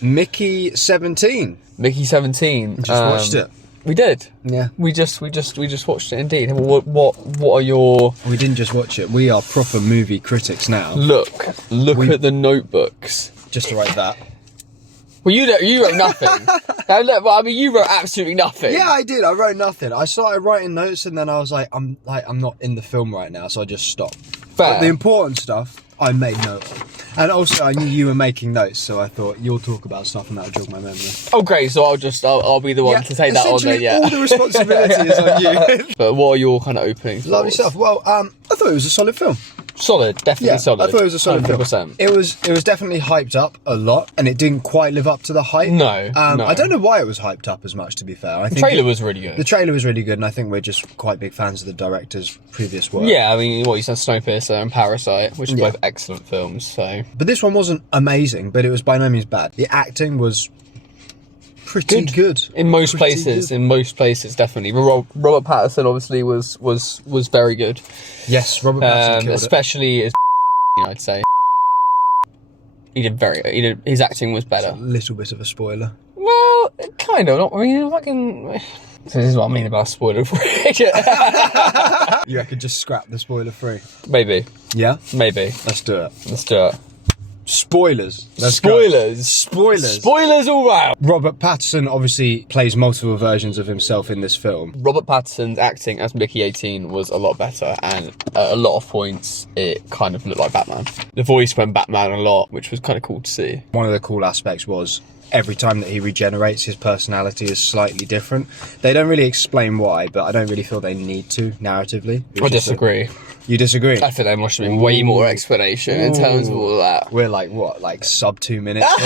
Mickey 17. Mickey 17. Just watched it. We did. Yeah. We just watched it indeed. What are your... We didn't just watch it. We are proper movie critics now. Look at the notebooks. Just to write that. Well, you wrote nothing. I mean, you wrote absolutely nothing. Yeah, I did. I wrote nothing. I started writing notes and then I was like, I'm not in the film right now, so I just stopped. Fair. But the important stuff, I made note of. And also, I knew you were making notes, so I thought you'll talk about stuff and that'll jog my memory. Oh, great! So I'll be the one to take that on then. Yeah. All the responsibility is on you. But what are your kind of opening thoughts? Lovely stuff. Well, I thought it was a solid film. Solid, definitely solid. I thought it was a solid 100%. film. It was definitely hyped up a lot, and it didn't quite live up to the hype. No, no. I don't know why it was hyped up as much, to be fair. I think the trailer was really good. The trailer was really good, and I think we're just quite big fans of the director's previous work. Yeah, I mean, you said Snowpiercer and Parasite, which are both excellent films, so... But this one wasn't amazing, but it was by no means bad. The acting was pretty good. In most places, definitely. Robert Pattinson obviously was very good. Yes, Robert Pattinson killed especially as I'd say. His acting was better. It's a little bit of a spoiler. Well, kind of. Not, I mean, fucking... So this is what I mean about spoiler free. You reckon just scrap the spoiler free? Maybe. Yeah? Maybe. Let's do it. Let's do it. Spoilers. Spoilers all round. Robert Pattinson obviously plays multiple versions of himself in this film. Robert Pattinson's acting as Mickey 18 was a lot better, and at a lot of points it kind of looked like Batman. The voice went Batman a lot, which was kind of cool to see. One of the cool aspects was every time that he regenerates, his personality is slightly different. They don't really explain why, but I don't really feel they need to narratively. I disagree. You disagree? I think there must have been way more explanation in terms of all of that. We're like, what, like sub 2 minutes in?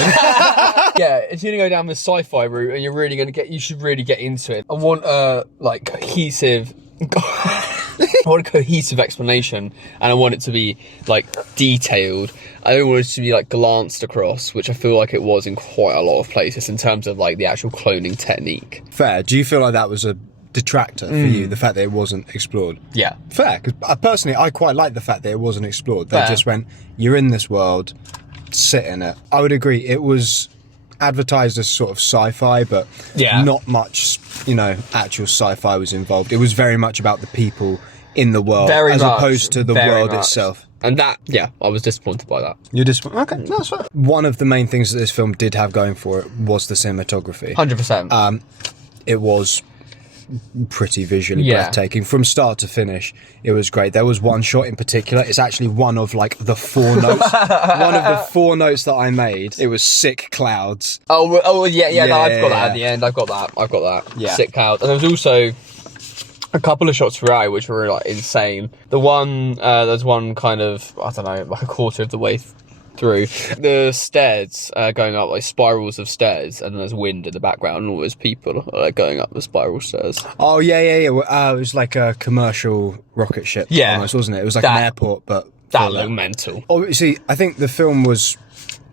Yeah, if you're gonna go down the sci-fi route and you should really get into it. I want a cohesive explanation, and I want it to be like detailed. I don't want it to be like glanced across, which I feel like it was in quite a lot of places in terms of like the actual cloning technique. Fair. Do you feel like that was a detractor for you, the fact that it wasn't explored? Yeah. Fair, because personally, I quite like the fact that it wasn't explored. They just went, you're in this world, sit in it. I would agree, it was advertised as sort of sci-fi, but not much, actual sci-fi was involved. It was very much about the people in the world, opposed to the world itself. And that, I was disappointed by that. You're disappointed? Okay, no, that's fair. One of the main things that this film did have going for it was the cinematography. 100%. It was pretty visually breathtaking from start to finish. It was great. There was one shot in particular. It's actually one of like the 4 notes. One of the 4 notes that I made. It was sick clouds. Oh yeah. No, I've got that at the end. I've got that. Yeah. Sick clouds. And there was also a couple of shots throughout which were like insane. The one, there's one kind of, I don't know, like a quarter of the way through the stairs, going up like spirals of stairs, and there's wind in the background, and all those people are like going up the spiral stairs. Oh yeah. It was like a commercial rocket ship, almost, wasn't it? It was like an airport, but that looked mental. Obviously, I think the film was.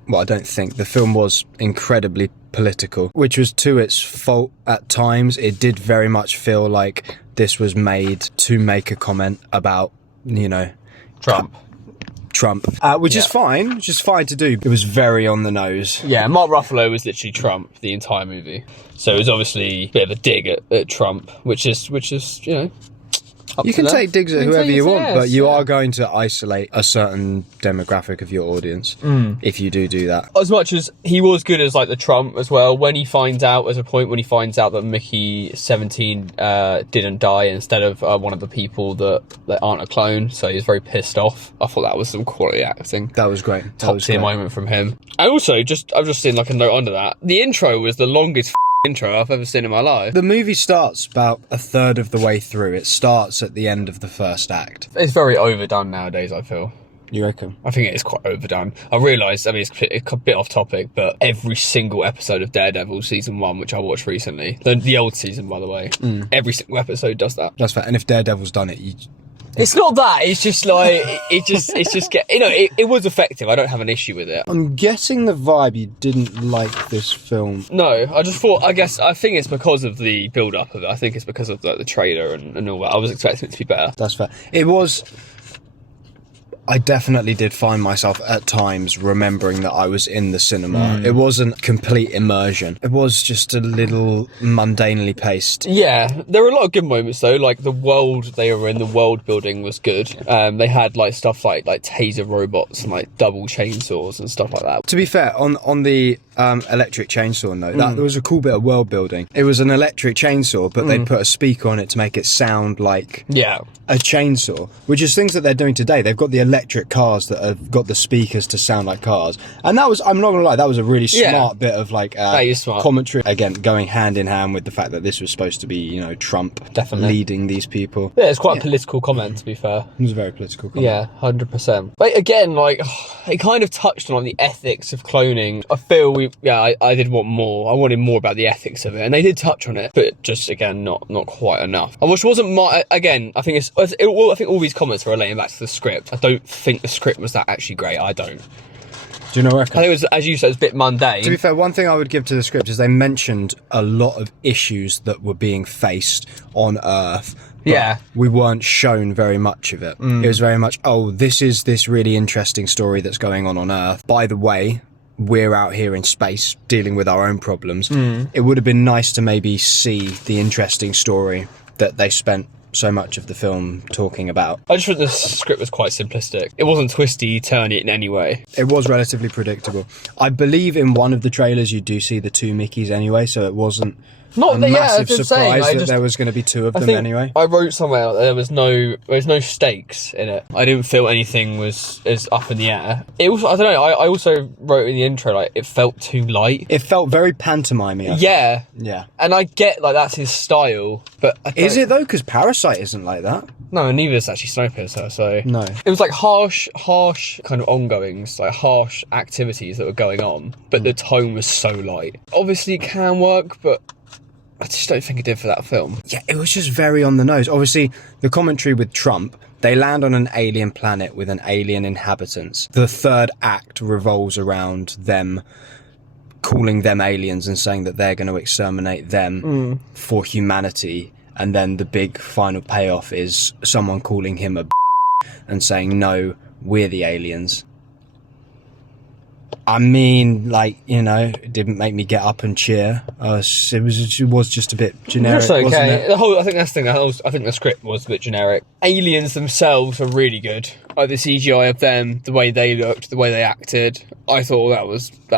Well, I don't think the film was incredibly political, which was to its fault at times. It did very much feel like this was made to make a comment about, Trump, which is fine, to do. It was very on the nose. Yeah, Mark Ruffalo was literally Trump the entire movie, so it was obviously a bit of a dig at Trump, which is You can take digs at whoever you want, but you are going to isolate a certain demographic of your audience if you do that. As much as he was good as like the Trump as well, when he finds out that Mickey 17 didn't die instead of one of the people that aren't a clone, so he's very pissed off. I thought that was some quality acting. That was great. Top tier moment from him. And also, I've just seen like a note under that. The intro was the longest intro I've ever seen in my life. The movie starts about a third of the way through. It starts at the end of the first act. It's very overdone nowadays, I feel. You reckon? I think it is quite overdone. I realised, it's a bit off topic, but every single episode of Daredevil season 1, which I watched recently, the old season, by the way, every single episode does that. That's fair. And if Daredevil's done it, it's not that. It's just like it was effective. I don't have an issue with it. I'm getting the vibe you didn't like this film. No, I think it's because of the build-up of it. I think it's because of the trailer and all that. I was expecting it to be better. That's fair. It was. I definitely did find myself at times remembering that I was in the cinema. It wasn't complete immersion. It was just a little mundanely paced. Yeah, there were a lot of good moments though. Like the world they were in, the world building was good. They had like stuff like taser robots and like double chainsaws and stuff like that. To be fair, on the electric chainsaw note, that was a cool bit of world building. It was an electric chainsaw, but they put a speaker on it to make it sound like a chainsaw, which is things that they're doing today. They've got the electric cars that have got the speakers to sound like cars, and that was, I'm not gonna lie, that was a really smart bit of like commentary, again going hand in hand with the fact that this was supposed to be, you know, Trump leading these people. Yeah, it's quite a political comment, to be fair. It was a very political comment. Yeah, 100%. But again, like, it kind of touched on like, the ethics of cloning. I feel I did want more. I wanted more about the ethics of it, and they did touch on it, but just again, not quite enough. Which wasn't my, again, I think I think all these comments are relating back to the script. I don't think the script was that actually great. I don't. Do you know what? I think it was, as you said, it was a bit mundane. To be fair, one thing I would give to the script is they mentioned a lot of issues that were being faced on Earth. But we weren't shown very much of it. It was very much, oh, this is this really interesting story that's going on Earth. By the way, we're out here in space dealing with our own problems. It would have been nice to maybe see the interesting story that they spent so much of the film talking about. I just thought the script was quite simplistic. It wasn't twisty, turny in any way. It was relatively predictable. I believe in one of the trailers you do see the two Mickeys anyway, so it wasn't a massive surprise that there was going to be two of them anyway. I wrote somewhere that there was no stakes in it. I didn't feel anything was up in the air. It was, I don't know, I also wrote in the intro, like, it felt too light. It felt very pantomimey. Yeah. Yeah. And I get, like, that's his style, but is it though? Because Parasite isn't like that. No, neither is actually Snowpiercer, so... No. It was like harsh kind of ongoings, like harsh activities that were going on, but the tone was so light. Obviously it can work, but I just don't think it did for that film. Yeah, it was just very on the nose. Obviously, the commentary with Trump, they land on an alien planet with an alien inhabitants. The third act revolves around them calling them aliens and saying that they're going to exterminate them for humanity. And then the big final payoff is someone calling him a and saying, no, we're the aliens. I mean, like, you know, it didn't make me get up and cheer. It was just a bit generic. That's okay. Wasn't it? I think that's the thing. I think the script was a bit generic. Aliens themselves are really good. Like the CGI of them, the way they looked, the way they acted. I thought that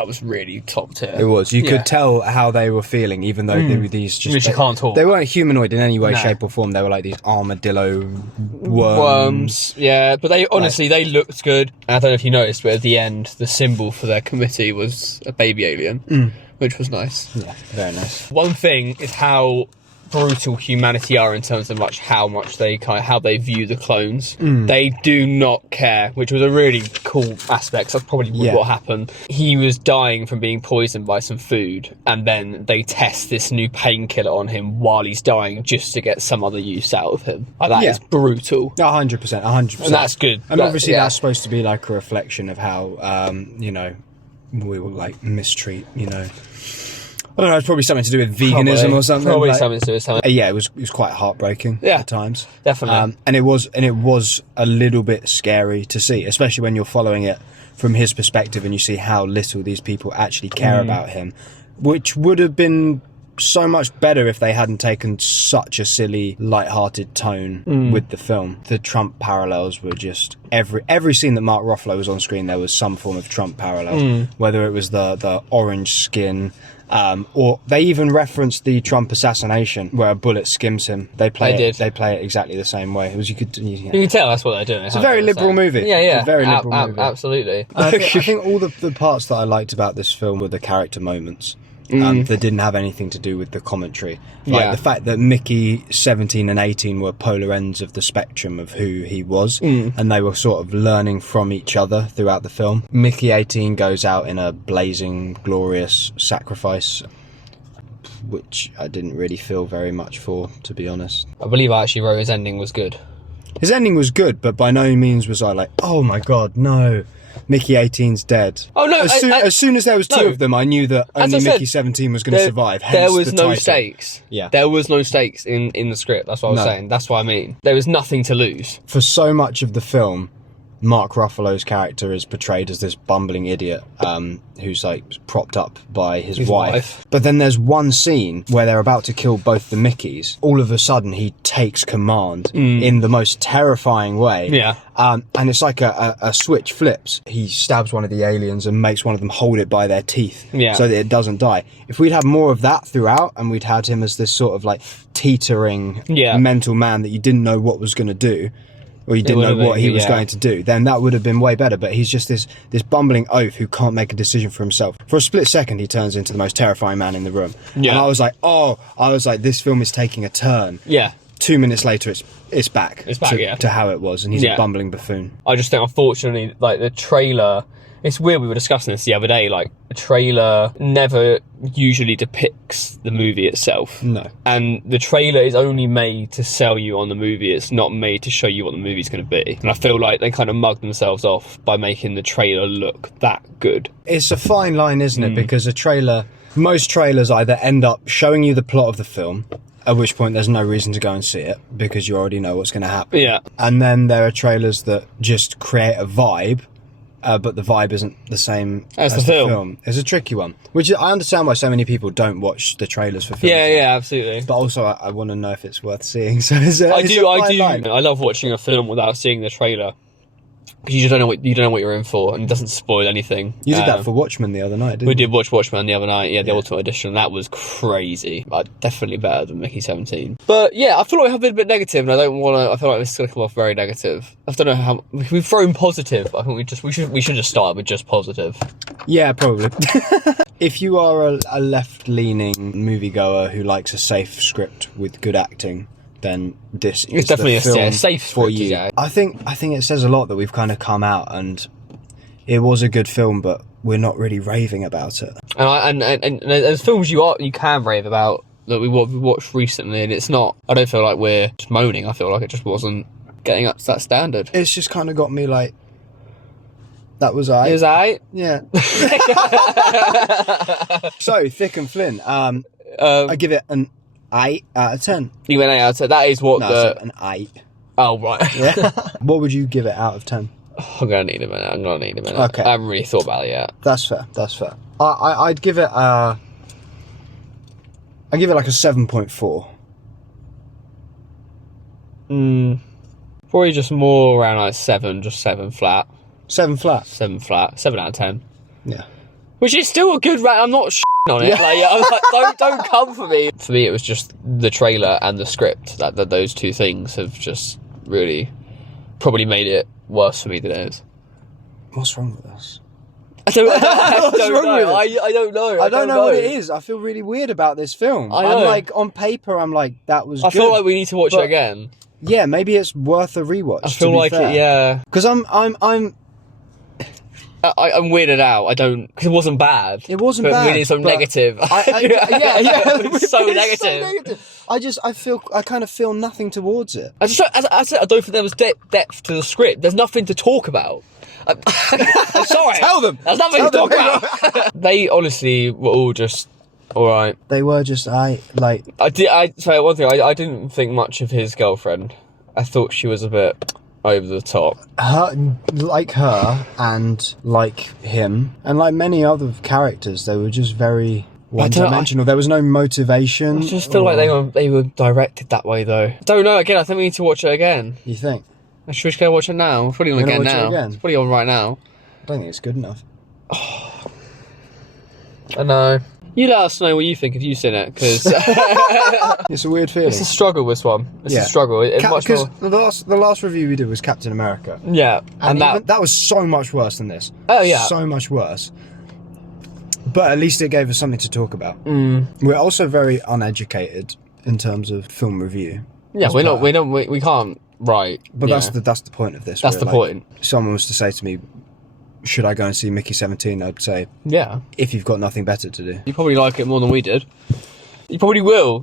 was really top tier. It was. You could tell how they were feeling, even though they were these just. Which you can't talk. They weren't humanoid in any way, shape, or form. They were like these armadillo worms. Yeah, but they honestly they looked good. I don't know if you noticed, but at the end, the symbol for their committee was a baby alien, which was nice. Yeah, very nice. One thing is how brutal humanity are in terms of how much they how they view the clones. They do not care, which was a really cool aspect. That's probably what happened. He was dying from being poisoned by some food, and then they test this new painkiller on him while he's dying just to get some other use out of him. Like, that is brutal. 100%, 100%. And that's good. And obviously that's supposed to be like a reflection of how, you know, we will like mistreat, you know, I don't know, it's probably something to do with veganism or something. Probably something to do with something. Yeah, it was quite heartbreaking at times. Definitely. And it was a little bit scary to see, especially when you're following it from his perspective and you see how little these people actually care about him, which would have been so much better if they hadn't taken such a silly, light-hearted tone with the film. The Trump parallels were just every scene that Mark Ruffalo was on screen, there was some form of Trump parallel, whether it was the orange skin, or they even referenced the Trump assassination where a bullet skims him. They play it exactly the same way. It was you could tell that's what they're doing. It's a very liberal movie. Yeah, it's a very liberal movie. Absolutely. I think all the parts that I liked about this film were the character moments. That didn't have anything to do with the commentary. Like the fact that Mickey 17 and 18 were polar ends of the spectrum of who he was, and they were sort of learning from each other throughout the film. Mickey 18 goes out in a blazing, glorious sacrifice, which I didn't really feel very much for, to be honest. I believe I actually wrote his ending was good. His ending was good, but by no means was I like, oh my god, no. Mickey 18's dead. Oh no! As soon as there was two of them, I knew that only Mickey 17 was going to survive. Hence there was the no title. stakes. Yeah, there was no stakes in the script. That's what I was saying. That's what I mean. There was nothing to lose. For so much of the film, Mark Ruffalo's character is portrayed as this bumbling idiot who's like propped up by his wife. But then there's one scene where they're about to kill both the Mickeys. All of a sudden, he takes command in the most terrifying way. Yeah. And it's like a switch flips. He stabs one of the aliens and makes one of them hold it by their teeth so that it doesn't die. If we'd had more of that throughout and we'd had him as this sort of like teetering mental man that you didn't know what was going to do, or you didn't know what he was going to do, then that would have been way better. But he's just this bumbling oaf who can't make a decision for himself. For a split second, he turns into the most terrifying man in the room. Yeah. And I was like, this film is taking a turn. Yeah. 2 minutes later, it's back to how it was, and he's a bumbling buffoon. I just think, unfortunately, like the trailer, it's weird, we were discussing this the other day, like a trailer never usually depicts the movie itself. No. And the trailer is only made to sell you on the movie, it's not made to show you what the movie's going to be. And I feel like they kind of mugged themselves off by making the trailer look that good. It's a fine line, isn't it? Because most trailers either end up showing you the plot of the film, at which point there's no reason to go and see it because you already know what's going to happen. Yeah. And then there are trailers that just create a vibe, but the vibe isn't the same as the film. It's a tricky one, which I understand why so many people don't watch the trailers for films. Yeah, absolutely. But also, I want to know if it's worth seeing. So I do. I love watching a film without seeing the trailer. Because you just don't know what you're in for, and it doesn't spoil anything. You did that for Watchmen the other night, didn't you? We did watch Watchmen the other night, the Ultimate Edition, and that was crazy. Definitely better than Mickey 17. But yeah, I feel like we have been a bit negative, and I feel like this is going to come off very negative. I don't know how we've thrown positive. I think we should just start with just positive. Yeah, probably. If you are a left-leaning moviegoer who likes a safe script with good acting, then this is definitely a safe for you. Yeah. I think it says a lot that we've kind of come out and it was a good film, but we're not really raving about it. And there's films you can rave about that we watched recently, and it's not. I don't feel like we're just moaning. I feel like it just wasn't getting up to that standard. It's just kind of got me like, that was aight. It was aight? Yeah. So Thick and Flynn. I give it an 8 out of 10. You went 8 out of 10. That is what an 8. Oh, right. Yeah. What would you give it out of 10? I'm going to need a minute. Okay. I haven't really thought about it yet. That's fair. I'd give it like a 7.4. Probably just more around like 7, just 7 flat. 7 flat? 7 flat. 7 out of 10. Yeah. Which is still a good rate. I'm not on it. Yeah. I'm like, don't come for me. For me, it was just the trailer and the script. That those two things have just really probably made it worse for me than it is. What's wrong with us? I don't know. I don't know what it is. I feel really weird about this film. I'm like, on paper, I'm like, that was good. I feel like we need to watch it again. Yeah, maybe it's worth a rewatch. I feel like it, yeah. Because I'm weirded out. Because it wasn't bad. It wasn't bad. We need some negative. It's so negative. I kind of feel nothing towards it. I said, I don't think there was depth to the script. There's nothing to talk about. I'm sorry. Tell them. There's nothing to talk about. They honestly were all just alright. They were just, I say one thing, I didn't think much of his girlfriend. I thought she was a bit over the top. Her and like him and like many other characters, they were just very one-dimensional. There was no motivation. I just feel like they were directed that way though. I don't know. Again, I think we need to watch it again. You think? Should we just go watch it now? It's probably on again now. It's probably on right now. I don't think it's good enough. I know. You let us know what you think if you've seen it, because it's a weird feeling. It's a struggle. This one, it's a struggle. Because the last review we did was Captain America. Yeah, and that was so much worse than this. Oh yeah, so much worse. But at least it gave us something to talk about. We're also very uneducated in terms of film review. Yeah, we can't write. But that's the point of this. That's the point. Someone was to say to me, should I go and see Mickey 17? I'd say, yeah. If you've got nothing better to do. You probably like it more than we did. You probably will.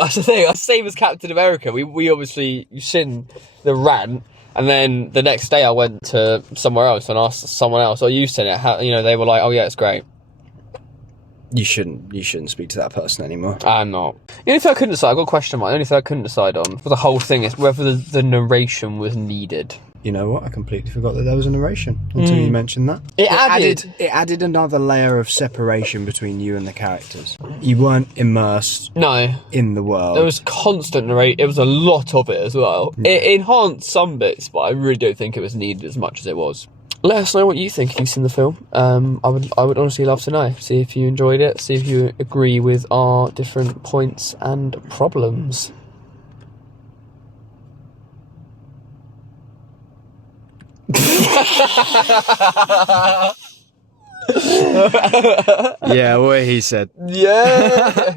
That's the thing. Same as Captain America. We obviously, you've seen the rant, and then the next day I went to somewhere else and asked someone else, "Oh, you've seen it?" They were like, "Oh yeah, it's great." You shouldn't speak to that person anymore. I'm not. The only thing I couldn't decide, I got a question mark. The only thing I couldn't decide on for the whole thing is whether the narration was needed. you know what? I completely forgot that there was a narration until you mentioned that. It added another layer of separation between you and the characters. You weren't immersed in the world. There was constant narrate. It was a lot of it as well. Yeah. It enhanced some bits, but I really don't think it was needed as much as it was. Let us know what you think if you've seen the film. I would honestly love to know. See if you enjoyed it. See if you agree with our different points and problems. Yeah, what he said. Yeah.